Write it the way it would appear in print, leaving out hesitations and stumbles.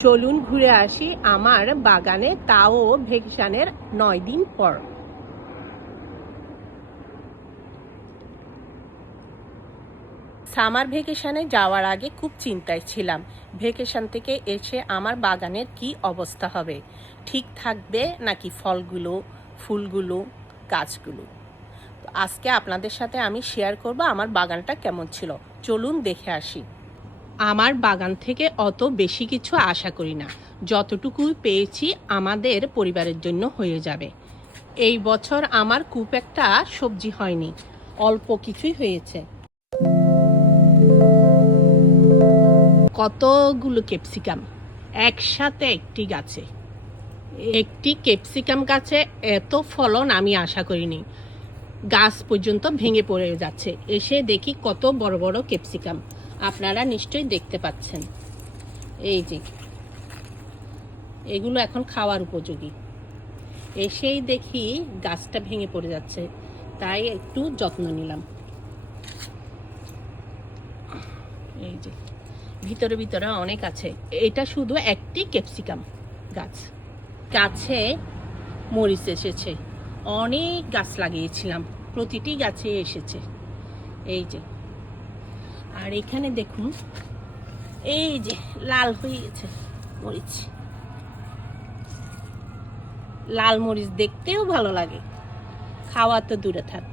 চলুন ঘুরে আসি আমার বাগানে, তাও ভ্যাকেশনের 9 দিন পর। সামার ভ্যাকেশনে যাওয়ার আগে খুব চিন্তায় ছিলাম, ভ্যাকেশন থেকে এসে আমার বাগানের কি অবস্থা হবে, ঠিক থাকবে নাকি ফলগুলো, ফুলগুলো, গাছগুলো। তো আজকে আপনাদের সাথে আমি শেয়ার করব আমার বাগানটা কেমন ছিল। চলুন দেখে আসি। আমার বাগান থেকে অত বেশি কিছু আশা করি না, যতটুকু পেয়েছি আমাদের পরিবারের জন্য হয়ে যাবে। এই বছর আমার খুব একটা সবজি হয়নি, অল্প কিছুই হয়েছে। কতগুলো ক্যাপসিকাম একসাথে একটি গাছে, একটি ক্যাপসিকাম গাছে এত ফলন আমি আশা করিনি। গাছ পর্যন্ত ভেঙে পড়ে যাচ্ছে, এসে দেখি কত বড় বড় ক্যাপসিকাম। আপনারা নিশ্চয়ই দেখতে পাচ্ছেন, এই যে এগুলো এখন খাওয়ার উপযোগী। এসেই দেখি গাছটা ভেঙে পড়ে যাচ্ছে, তাই একটু যত্ন নিলাম। এই যে ভিতরে ভিতরে অনেক আছে, এটা শুধু একটি ক্যাপসিকাম গাছ। গাছে মরিচ এসেছে, অনেক গাছ লাগিয়েছিলাম, প্রতিটি গাছে এসেছে। এই যে, আর এখানে দেখুন, এই যে লাল হয়ে গেছে মরিচ। লাল মরিচ দেখতেও ভালো লাগে, খাওয়া তো দূরে থাক।